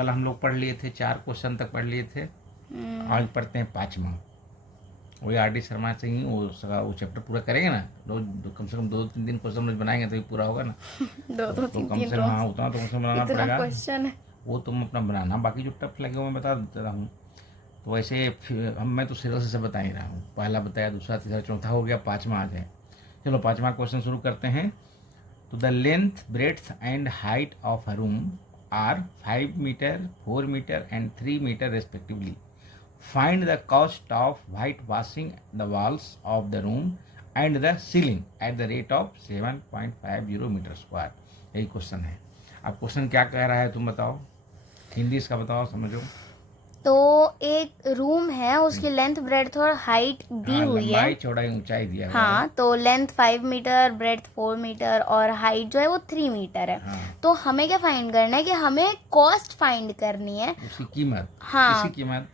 कल हम लोग पढ़ लिए थे, 4 क्वेश्चन तक पढ़ लिए थे। आज पढ़ते हैं 5वां। वही R.D. शर्मा से ही वो चैप्टर पूरा करेंगे ना। रोज कम से कम 2-3 दिन क्वेश्चन रोज बनाएंगे तो ये पूरा होगा ना। दो तो तीन कम तीन से कम, हाँ, रोज उतना तो कम से कम बनाना इतना पड़ेगा। क्वेश्चन है। वो तुम अपना बनाना, बाकी जो टफ लगे वो मैं बता देता हूँ। तो वैसे मैं तो सीरियल से बता ही रहा हूँ। पहला बताया, दूसरा, तीसरा, चौथा हो गया, 5वां आज है। चलो 5वां क्वेश्चन शुरू करते हैं। तो the length, breadth and height of a room are 5 metre, 4 metre and 3 metre respectively. Find the cost of white washing the walls of the room and the ceiling at the rate of 7.50 metre square. यही question है। अब question क्या कह रहा है तुम बताओ, हिंदी इसका बताओ, समझो। तो एक रूम है, उसकी लेंथ, ब्रेड्थ और हाइट दी हाँ, हुई है। लंबाई चौड़ाई ऊंचाई दिया हुआ है। हाँ, तो लेंथ 5 मीटर, ब्रेड्थ 4 मीटर और हाइट जो है वो 3 मीटर है। हाँ, तो हमें क्या फाइंड करना है कि हमें कॉस्ट फाइंड करनी है। उसकी कीमत। हाँ, किसी कीमत।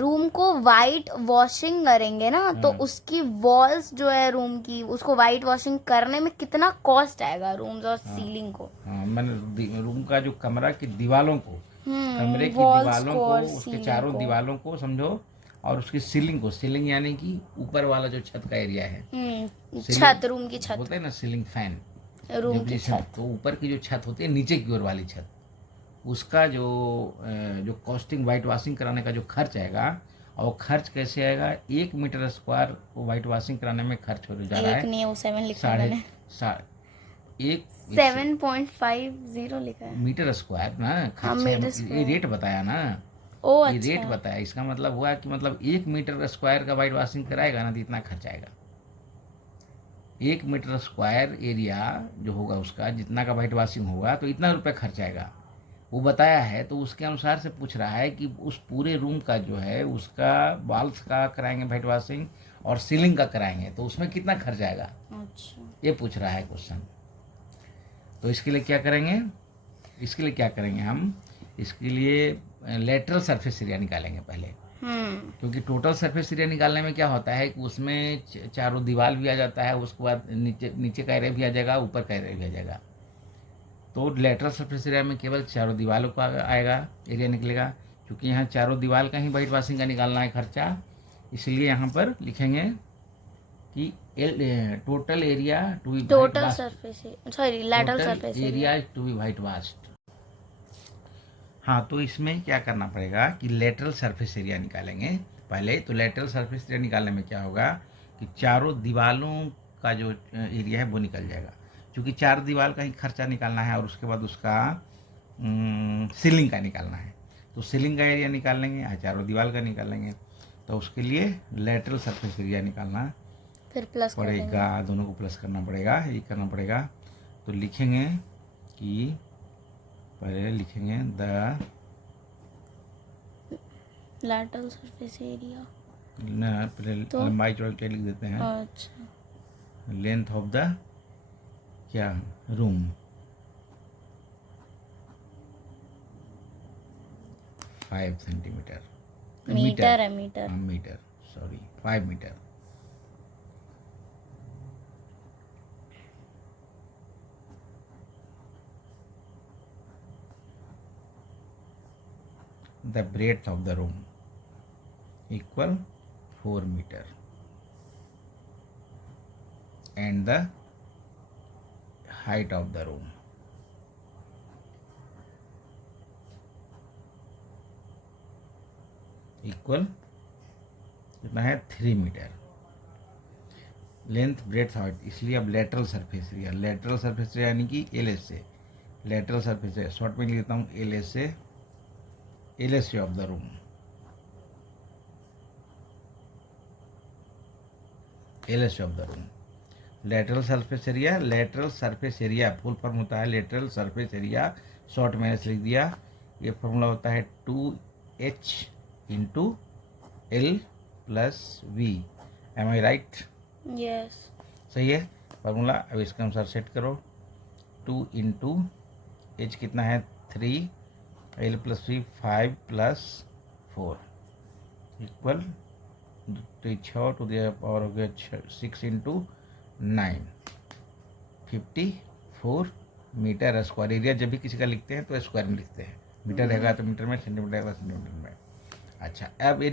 रूम को वाइट वॉशिंग करेंगे ना, तो हाँ, उसकी वॉल्स जो है रूम की, उसको वाइट वॉशिंग करने में कितना कॉस्ट आएगा रूम्स और हाँ, सीलिंग को। हाँ, मैंने रूम का जो कमरा की दीवारों को, कमरे की वॉल्स दीवारों को को, और उसके सीलिंग चारों को। दीवारों को समझो, और उसकी सीलिंग को। सीलिंग यानी कि ऊपर वाला जो छत का एरिया है। छत, रूम की छत, बोलते हैं ना सीलिंग फैन। रूम जब की जैसे छत। तो ऊपर की जो छत होती है, नीचे की ओर वाली छत, उसका जो कॉस्टिंग वाइट वॉशिंग कराने का जो खर्च आएगा, और वो खर्च कैसे आएगा, 1 मीटर स्क्वायर वाइट वॉशिंग कराने में खर्च हो जा रहा एक है नहीं है, वो 7 लिखा है साढ़े मैंने। एक 7.50 लिखा है। मीटर स्क्वायर ना हाँ, खर्च है। मीटर ये स्क्वायर। रेट बताया ना, ओ ये रेट अच्छा। बताया। इसका मतलब हुआ कि मतलब 1 मीटर स्क्वायर का वाइट वॉशिंग कराएगा ना तो इतना खर्च आएगा। 1 मीटर स्क्वायर एरिया जो होगा उसका, जितना का वाइट वॉशिंग होगा तो इतना रुपये खर्च आएगा, वो बताया है। तो उसके अनुसार से पूछ रहा है कि उस पूरे रूम का जो है उसका वॉल्स का कराएंगे वाइट वॉशिंग और सीलिंग का कराएंगे तो उसमें कितना खर्च आएगा, अच्छा, ये पूछ रहा है क्वेश्चन। तो इसके लिए क्या करेंगे, हम इसके लिए लेटरल सरफेस एरिया निकालेंगे पहले। क्योंकि टोटल सरफेस एरिया निकालने में क्या होता है कि उसमें चारों दीवार भी आ जाता है, उसके बाद नीचे नीचे का एरिया भी आ जाएगा, ऊपर का एरिया भी आ जाएगा। तो लेटरल सरफेस एरिया में केवल चारों दीवारों का आएगा, एरिया निकलेगा। क्योंकि यहाँ चारों दीवार का ही वाइट वॉशिंग का निकालना है खर्चा, इसलिए यहाँ पर लिखेंगे कि total area to be white total washed, surface, sorry, lateral total surface area. Area to be white washed. हाँ, तो इसमें क्या करना पड़ेगा कि लेटरल सरफेस एरिया निकालेंगे पहले। तो लेटरल सरफेस एरिया निकालने में क्या होगा कि चारों दीवारों का जो एरिया है वो निकल जाएगा। क्योंकि 4 दीवार का ही खर्चा निकालना है और उसके बाद उसका सीलिंग का निकालना है। तो सीलिंग का एरिया निकाल लेंगे, चारों दीवार का निकाल लेंगे। तो उसके लिए लेटरल सरफेस एरिया निकालना फिर प्लस कर देंगे। पड़ेगा, दोनों को प्लस करना पड़ेगा, ये करना पड़ेगा। तो लिखेंगे कि पहले लिखेंगे द लेटरल सरफेस एरिया। पहले तो लंबाई चौड़ाई क्या लिख देते हैं, अच्छा, लेंथ ऑफ द क्या रूम 5 सेंटीमीटर, मीटर है, metre. Metre, sorry 5 metre. The breadth of the room equal 4 meter and the height of the room equal कितना है 3 मीटर। लेंथ, ब्रेड्थ, हाइट, इसलिए अब लेटरल सरफेस एरिया यानी कि L S से, lateral surface area short में लिख देता हूँ एल एस से of the room. L S of the room, lateral surface area full form होता है लेटरल सरफेस एरिया, शॉर्ट में लिख दिया। ये फॉर्मूला होता है 2H into L plus B. Am I right? Yes. सही है फार्मूला। अब इसके अनुसार सेट करो। 2 इंटू एच कितना है 3, L plus B 5 plus 4 equal 6 to the power हो गया 6 इंटू 9, 54 मीटर स्क्वायर। एरिया जब भी किसी का लिखते हैं तो स्क्वायर में लिखते हैं, मीटर रहेगा तो मीटर में, सेंटीमीटर रहेगा तो सेंटीमीटर में। अच्छा, अब ये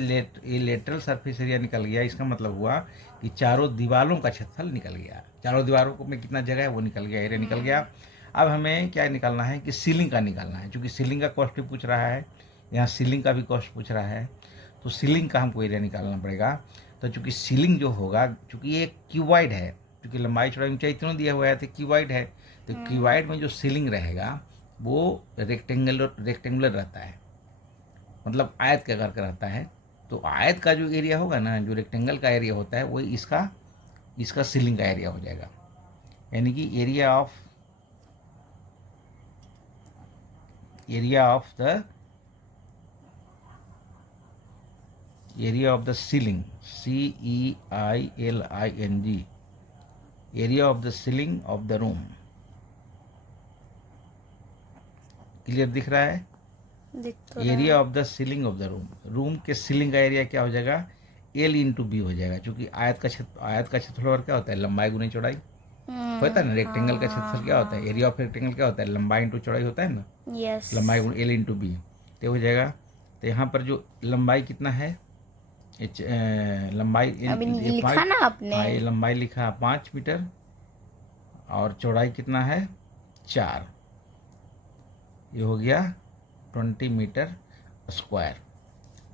लेटरल सरफेस एरिया निकल गया। इसका मतलब हुआ कि चारों दीवारों का क्षेत्रफल निकल गया। चारों दीवारों को में कितना जगह है वो निकल गया, एरिया निकल गया। अब हमें क्या निकालना है कि सीलिंग का निकालना है, क्योंकि सीलिंग का कॉस्ट भी पूछ रहा है, यहाँ सीलिंग का भी कॉस्ट पूछ रहा है, तो सीलिंग का हमको एरिया निकालना पड़ेगा। तो चूँकि सीलिंग जो होगा, चूँकि ये क्यूबाइड है, चूँकि लंबाई चौड़ाई ऊंचाई तीनों दिया हुआ है तो क्यूबाइड है, तो क्यूबाइड में जो सीलिंग रहेगा वो रेक्टेंगुलर रहता है, मतलब आयत के आकार का रहता है। तो आयत का जो एरिया होगा ना, जो रेक्टेंगल का एरिया होता है, वही इसका सीलिंग का एरिया हो जाएगा। यानी कि area of the ceiling, CEILING, area of the ceiling of the room. Clear दिख रहा है? Area of the ceiling of the room के सीलिंग का एरिया क्या हो जाएगा? L/B हो जाएगा, क्योंकि आयत का क्षेत्रफल क्या होता है? लंबाई गुने चौड़ाई होता है ना। रेक्टेंगल का क्षेत्रफल क्या होता है? एरिया ऑफ रेक्टेंगल क्या होता है? लंबाई इंटू चौड़ाई होता है ना। यस। लंबाई गुणे L/B तो हो जाएगा। तो यहाँ पर जो लंबाई कितना है, लंबाई अभी लिखा ना आपने? हाँ, ये लंबाई लिखा 5 मीटर और चौड़ाई कितना है? 4। ये हो गया 20 मीटर स्क्वायर।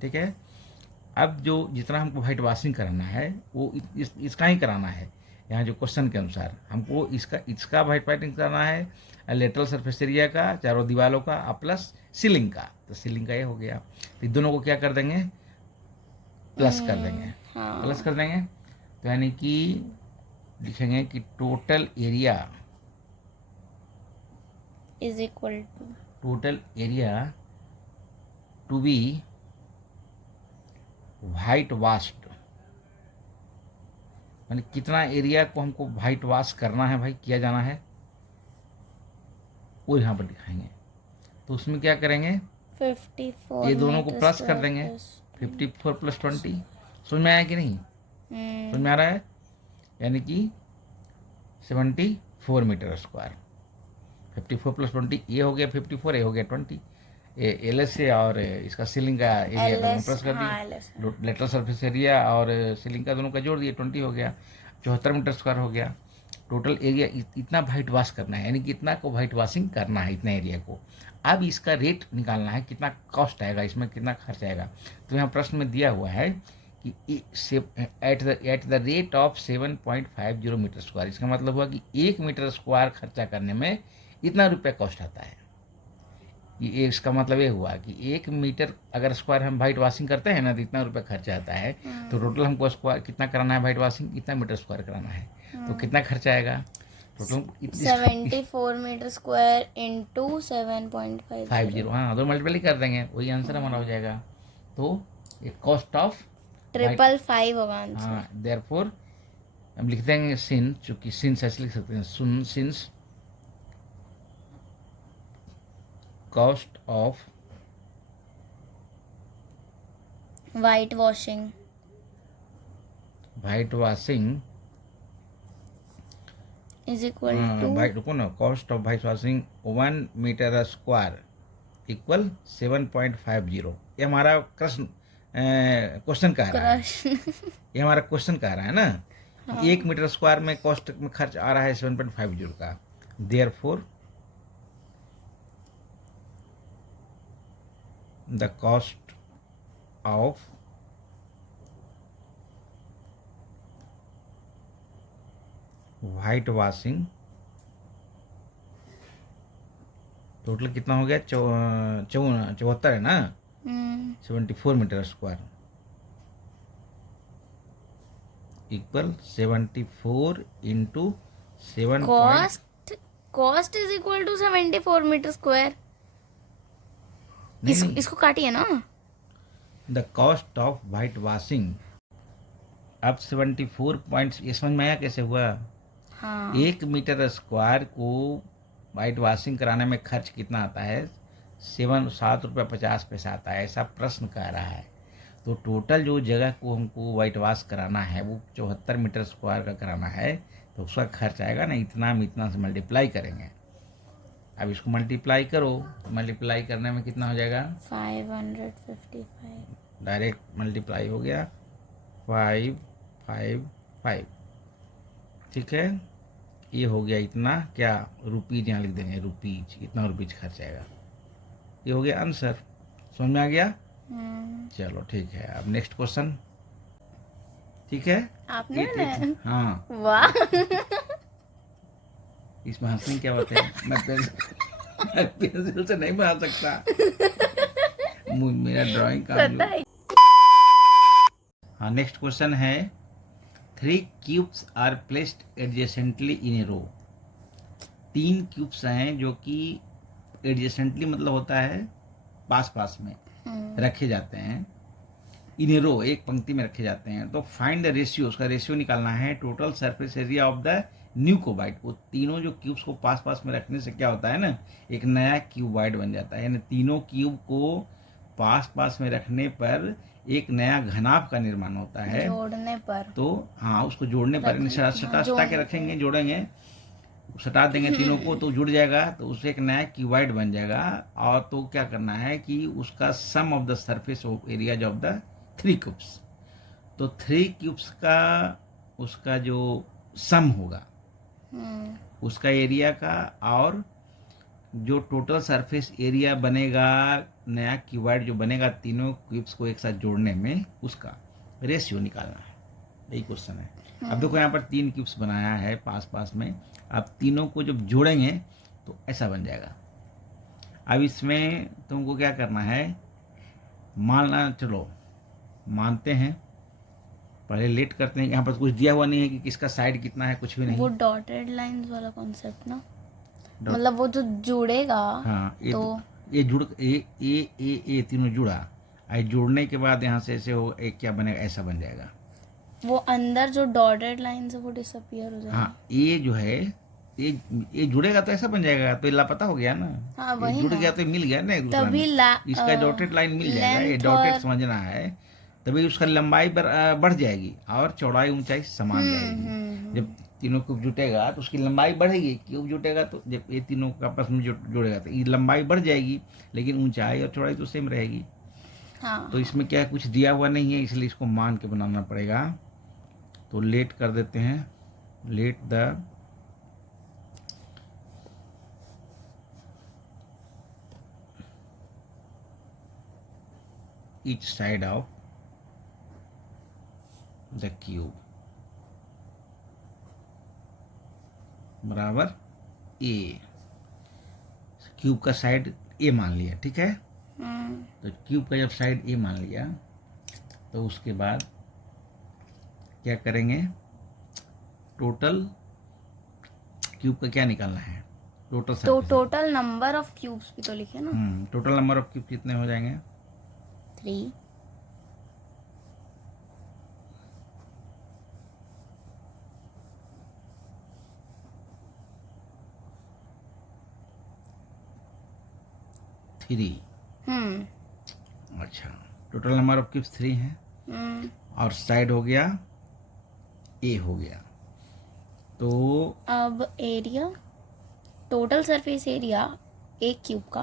ठीक है। अब जो जितना हमको वाइट वॉशिंग कराना है वो इसका ही कराना है। यहाँ जो क्वेश्चन के अनुसार हमको इसका वाइट वाइटिंग कराना है, लेटरल सरफेस एरिया का, चारों दीवारों का, प्लस सीलिंग का। तो सीलिंग का ये हो गया। तो इन दोनों को क्या कर देंगे? प्लस कर देंगे। प्लस कर देंगे तो यानी कि लिखेंगे कि total area is equal to be white washed, यानी कितना एरिया को हमको वाइट वॉश करना है भाई, किया जाना है, वो यहाँ पर दिखाएंगे। तो उसमें क्या करेंगे? 54 ये दोनों को प्लस कर देंगे। 54 + 20 समझ में आया कि नहीं? समझ में आ रहा है? यानी कि 74 मीटर स्क्वायर। 54 + 20 ये हो गया 54, ये हो गया 20। LS से और इसका सीलिंग का एरिया दोनों प्लस कर दिया। लेटरल सरफेस एरिया और सीलिंग का दोनों का जोड़ दिया, 20 हो गया। 74 मीटर स्क्वायर हो गया। टोटल एरिया इतना वाइट वॉश करना है, यानी कि इतना को वाइट वॉशिंग करना है, इतना एरिया को। अब इसका रेट निकालना है, कितना कॉस्ट आएगा, इसमें कितना खर्च आएगा। तो यहाँ प्रश्न में दिया हुआ है कि at the rate of 7.50 metre square. इसका मतलब हुआ कि 1 मीटर स्क्वायर खर्चा करने में इतना रुपया कॉस्ट आता है। ये इसका मतलब ये हुआ कि 1 मीटर अगर स्क्वायर हम वाइट वॉशिंग करते हैं ना, तो इतना रुपया खर्चा आता है। तो टोटल हमको स्क्वायर कितना कराना है वाइट वॉशिंग? इतना मीटर स्क्वायर कराना है। तो कितना खर्चा आएगा टोटल? 74 metre square into 7.50। हाँ, दो मल्टीपल कर देंगे, वही आंसर हमारा हो जाएगा। तो ये कॉस्ट ऑफ 555 होगा आंसर। हाँ, देयरफॉर हम लिख देंगे सिंस, चूंकि सिंस ऐसे लिख सकते हैं, since cost of white washing is equal to, रुको ना, cost of white washing 1 metre square equal 7.50। ये हमारा क्वेश्चन कह रहा है। ये हमारा क्वेश्चन कह रहा है ना कि 1 मीटर स्क्वायर में कॉस्ट में खर्च आ रहा है 7.50 का। Therefore the cost of white washing total कितना हो गया? 74 है ना। 74 metre square equal 74 into 7। Cost is equal to 74 metre square. इसको काटिए ना। The cost of white washing, अब 74 पॉइंट्स, ये समझ में आया कैसे हुआ? हाँ। 1 मीटर स्क्वायर को वाइट वॉशिंग कराने में खर्च कितना आता है? 7 रुपये 50 पैसा आता है, ऐसा प्रश्न कह रहा है। तो टोटल जो जगह को हमको वाइट वॉश कराना है वो 74 मीटर स्क्वायर का कराना है, तो उसका खर्च आएगा ना इतना, हम इतना से मल्टीप्लाई करेंगे अब इसको मल्टीप्लाई करो, मल्टीप्लाई करने में कितना हो जाएगा, 555। डायरेक्ट मल्टीप्लाई हो गया 5 5 5। ठीक है, ये हो गया इतना, क्या रुपीज यहाँ लिख देंगे, रुपीज, इतना रुपीज खर्च आएगा। ये हो गया आंसर, समझ में आ गया। चलो ठीक है, अब नेक्स्ट क्वेश्चन। ठीक है, आपने हाँ वाह इसमें हंसने की क्या बात है, मैं पेंसिल से नहीं बना सकता, मेरा ड्राइंग काम पता जो। है। हाँ, नेक्स्ट क्वेश्चन है 3 cubes are placed adjacently in a row. 3 cubes हैं जो कि एडजेसेंटली मतलब होता है पास पास में रखे जाते हैं, इन ए रो, एक पंक्ति में रखे जाते हैं। तो फाइंड द रेशियो, उसका रेशियो निकालना है total surface area of the new cuboid. वो तीनों जो क्यूब्स को पास पास में रखने से क्या होता है ना, एक नया क्यूबाइड बन जाता है, यानी तीनों क्यूब को पास पास में रखने पर एक नया घनाभ का निर्माण होता है। जोड़ने पर, तो हाँ, उसको जोड़ने पर सटा के रखेंगे, जोड़ेंगे, सटा देंगे तीनों को तो जुड़ जाएगा, तो उससे एक नया क्यूबाइड बन जाएगा। और तो क्या करना है कि उसका sum of the surface areas of the 3 cubes, तो 3 क्यूब्स का उसका जो सम होगा उसका एरिया का, और जो टोटल सरफेस एरिया बनेगा, नया क्यूबाइड जो बनेगा तीनों क्यूब्स को एक साथ जोड़ने में, उसका रेशियो निकालना है। यही क्वेश्चन है। अब देखो यहाँ पर 3 क्यूब्स बनाया है पास पास में, अब तीनों को जब जोड़ेंगे तो ऐसा बन जाएगा। अब इसमें तुमको क्या करना है, मानना, चलो मानते हैं, पहले लेट करते हैं। यहाँ पर कुछ दिया हुआ नहीं है कि किसका साइड कितना है, कुछ भी नहीं। वो डॉटेड लाइंस वाला कॉन्सेप्ट ना, मतलब वो जो जुड़ेगा। हाँ, तो ये जुड़ ए तीनों जुड़ा, आई जोड़ने के बाद यहाँ से ऐसे हो, एक क्या बनेगा, ऐसा बन जाएगा। वो अंदर जो डॉटेड लाइंस है वो डिसअपियर हो जाएगा। हाँ, ये जो है, ये जुड़ेगा तो ऐसा बन जाएगा, तो ये लापता हो गया ना। हाँ, ये वही जुड़ ना। गया तो ये मिल गया ना एक दूसरा तभी में। इसका डॉटेड लाइन मिल जाएगा, ये length डॉटेड और- समझना है, तभी उसका लंबाई बढ़ जाएगी और चौड़ाई ऊंचाई समान रहेगी। जब तीनों क्यूब जुटेगा तो उसकी लंबाई बढ़ेगी, क्यूब जुटेगा तो जब ये तीनों का आपस में जुड़ेगा तो ये लंबाई बढ़ जाएगी, लेकिन ऊंचाई और चौड़ाई तो सेम रहेगी। हाँ, तो इसमें क्या है, कुछ दिया हुआ नहीं है, इसलिए इसको मान के बनाना पड़ेगा। तो लेट कर देते हैं, let the each side of the cube बराबर ए। क्यूब का साइड ए मान लिया, ठीक है। तो क्यूब का जब साइड ए मान लिया तो उसके बाद क्या करेंगे, टोटल क्यूब का क्या निकालना है, टोटल तो टोटल नंबर ऑफ क्यूब्स भी तो लिखे ना, टोटल नंबर ऑफ क्यूब कितने हो जाएंगे, 3। थ्री। अच्छा, टोटल नंबर ऑफ क्यूब्स 3 हैं, और साइड हो गया ए हो गया। तो अब एरिया, टोटल सरफेस एरिया एक क्यूब का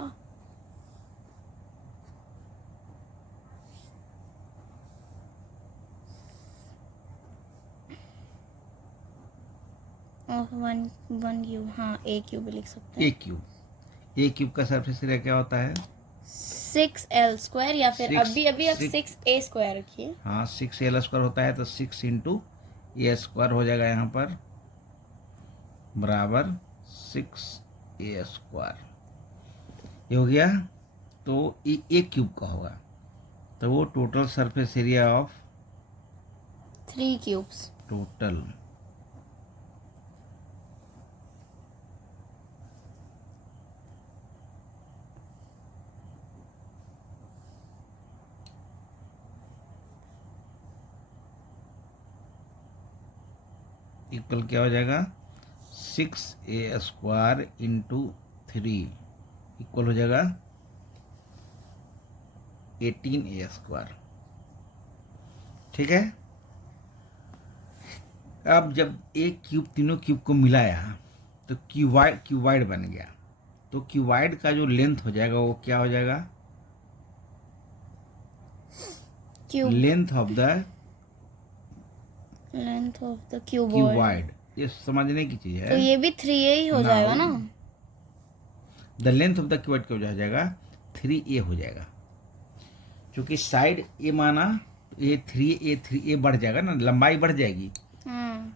ऑफ वन क्यूब, हाँ एक क्यूब लिख सकते हैं। ए क्यूब का सरफेस एरिया क्या होता है, 6L² या फिर Six- अभी अब six- 6A² रखिए। हाँ, 6L² होता है, तो 6 इंटू A² हो जाएगा यहाँ पर, बराबर 6A²। ये हो गया। तो ये एक क्यूब का होगा, तो वो total surface area of 3 cubes. Total equal क्या हो जाएगा, 6A² इंटू 3 इक्वल हो जाएगा 18A²। ठीक है। अब जब एक क्यूब तीनों क्यूब को मिलाया तो क्यूबाइड बन गया। तो क्यूबाइड का जो लेंथ हो जाएगा वो क्या हो जाएगा? Cube, length of the length of the cuboid. Cuboid, ये समझने की चीज तो है। ये भी 3a ही हो जाएगा ना? The length of the cuboid क्या हो जाएगा? 3a हो जाएगा, क्योंकि साइड ए माना तो ये 3a बढ़ जाएगा ना, लंबाई बढ़ जाएगी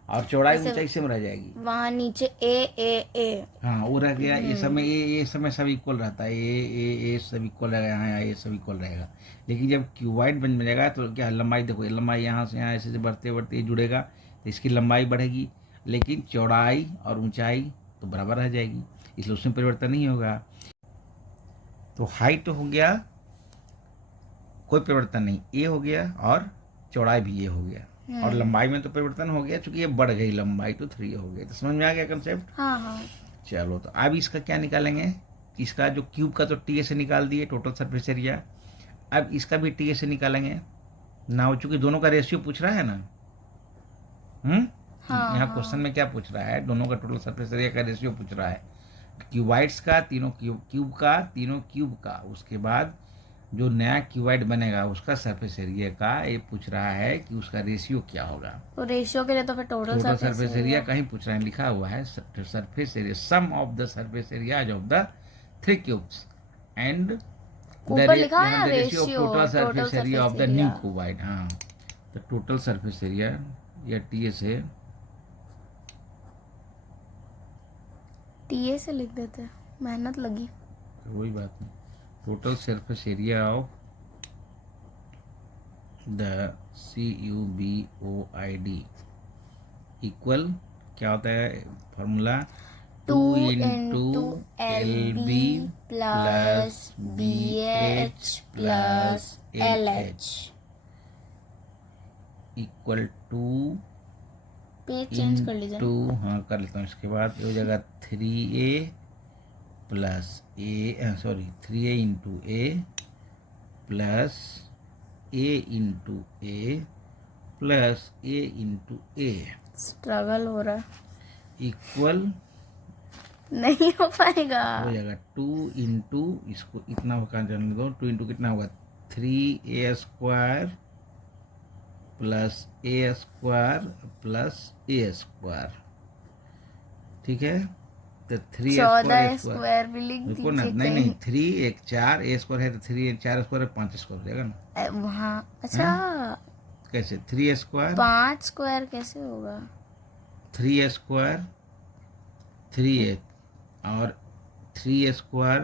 और चौड़ाई जैसे ऊंचाई सेम रह जाएगी। वहाँ नीचे ए। हाँ वो रह गया, ये सब में ये सब में सब इक्वल रहता है, ये सब इक्वल रहेगा, यहाँ ये सब इक्वल रहेगा। लेकिन जब क्यूबाइड बन जाएगा तो क्या लंबाई, देखो ये लंबाई यहाँ से यहाँ ऐसे बढ़ते बढ़ते ये जुड़ेगा तो इसकी लंबाई बढ़ेगी, लेकिन चौड़ाई और ऊंचाई तो बराबर रह जाएगी, इसलिए उसमें परिवर्तन नहीं होगा। तो हाइट हो गया, कोई परिवर्तन नहीं, ए हो गया, और चौड़ाई भी ये हो गया, और लंबाई में तो परिवर्तन हो गया क्योंकि ये बढ़ गई लंबाई तो 3 हो गई। तो समझ में आ गया कंसेप्ट? हाँ। चलो, तो अब इसका क्या निकालेंगे? इसका जो क्यूब का तो टी से निकाल दिए, टोटल सरफेस एरिया। अब इसका भी टी से निकालेंगे ना, हो चूंकि दोनों का रेशियो पूछ रहा है ना। यहाँ क्वेश्चन में क्या पूछ रहा है? दोनों का टोटल सरफेस एरिया का रेशियो पूछ रहा है, क्यूबाइड्स का, तीनों क्यूब का, तीनों क्यूब का। उसके बाद जो नया क्यूबाइड बनेगा उसका सरफेस एरिया का ये पूछ रहा है कि उसका रेशियो क्या होगा। तो रेशियो के लिए तो फिर टोटल सरफेस एरिया कहीं पूछ रहा है, लिखा हुआ है surface area, sum of the surface area of the 3 cubes and ऊपर लिखा है ratio ratio total surface area of the area. New cuboid. हाँ, तो टोटल सरफेस एरिया या टीएस है, टीए से लिख देते, मेहनत लगी। कोई बात नहीं। Total surface area of the CUBOID equal क्या होता है formula? 2 into LB plus BH plus LH equal to, page change कर लीजिए। हाँ कर लेता हूँ। इसके बाद ये हो जाएगा 3A plus A, sorry 3A into A plus A into A plus A into A struggle हो रहा है, इक्वल नहीं हो पाएगा। हो जाएगा 2 इंटू, इसको इतना होगा जाने दो, 2 इंटू कितना होगा? 3A square plus A square plus A square, ठीक है। तो 14 स्क्वायर भी लिख देखो ना, दीजिए। नहीं 3 एक 4 A स्क्वायर है तो 3 4 स्क्वायर है 5 स्क्वायर हो जाएगा ना। वहाँ अच्छा, कैसे 3 स्क्वायर 5 स्क्वायर कैसे होगा? 3 स्क्वायर 3A और 3 स्क्वायर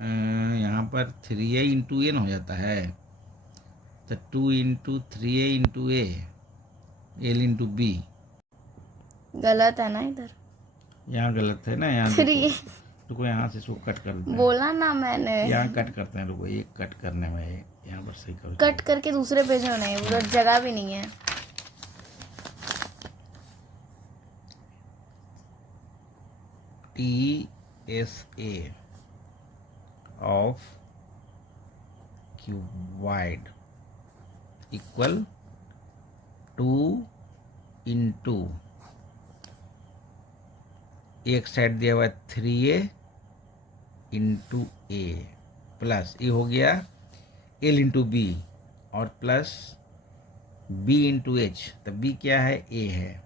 यहाँ पर 3A इंटू ए हो जाता है, तो 2 इंटू 3A इंटू ए, एल इंटू बी। गलत है ना इधर? यहाँ गलत है ना, यहाँ 3 रुको यहाँ से इसको कट कर देते हैं। बोला ना मैंने, यहाँ कट करते हैं, रुको एक कट करने में यहाँ पर सही करो। कट करके दूसरे पेज में नहीं, उधर जगह भी नहीं है। TSA of cuboid equal 2 into, एक साइड दिया हुआ है 3A इंटू A प्लस ये हो गया L इंटू बी और प्लस B इंटू एच, तो B क्या है? A है,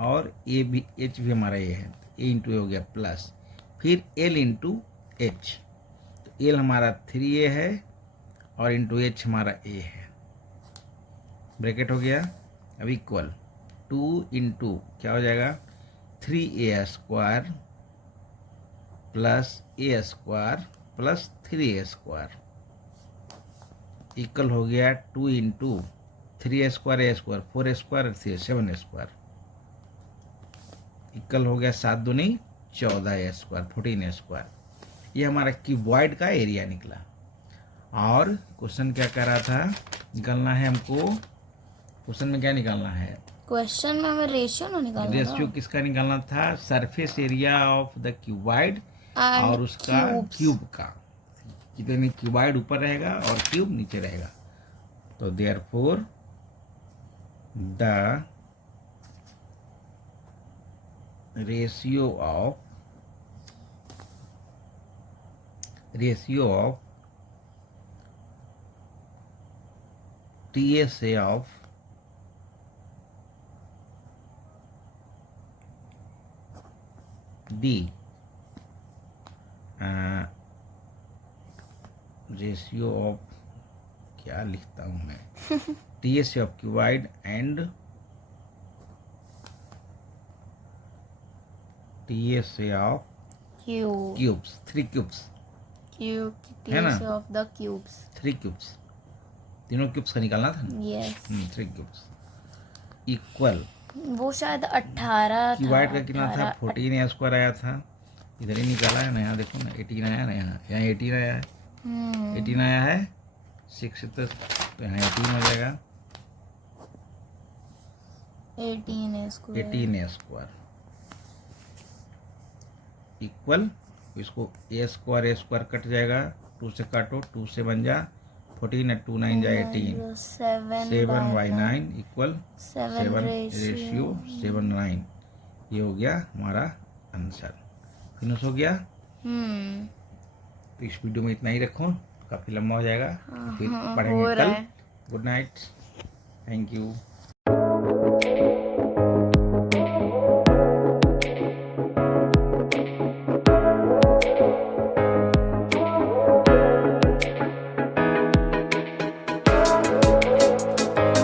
और A भी, H भी हमारा A है, A इंटू ए हो गया प्लस फिर L इंटू एच, तो L हमारा 3A है और इंटू H हमारा A है, ब्रैकेट हो गया। अब इक्वल 2 इंटू क्या हो जाएगा? 3A square plus A square plus 3A square equal हो गया 2 into 3A square A square 4A square 3 7A square equal हो गया 7 दूनी 14A स्क्वायर 14A स्क्वायर। ये हमारा क्यूबॉइड का एरिया निकला। और क्वेश्चन क्या कह रहा था? निकालना है हमको, क्वेश्चन में क्या निकालना है? क्वेश्चन में हमें रेशियो ना निकालना था। रेशियो किसका निकालना था? Surface area of the cuboid और उसका क्यूब का, कितने क्यूबॉइड ऊपर रहेगा और क्यूब नीचे रहेगा। तो therefore the ratio of ratio of TSA of D, ratio of, क्या लिखता हूँ मैं, TSA of cuboid and TSA of cube cubes, 3 cubes cube है ना? ऑफ द क्यूब्स 3 क्यूब्स, तीनों क्यूब्स का निकालना था ना। यस 3 क्यूब्स इक्वल, वो शायद 18 क्यूबाइड था का कितना था, 18 14 स्क्वायर आया था, इधर ही निकाला है ना, यहाँ देखो ना 18 आया ना, यहाँ 18 आया है, 18 आया है, 6 तो यहाँ 18 हो जाएगा, 18 स्क्वायर 18 स्क्वायर इक्वल, इसको ए स्क्वायर कट जाएगा, 2 से काटो, 2 से बन जा 14 और 2 9 जाए 18, 7/9 इक्वल 7 रेशियो 7/9। ये हो गया हमारा आंसर, फिनिश हो गया। तो इस वीडियो में इतना ही रखो, काफ़ी लंबा हो जाएगा, फिर हो पढ़ेंगे रहा कल। है। Good night, thank you.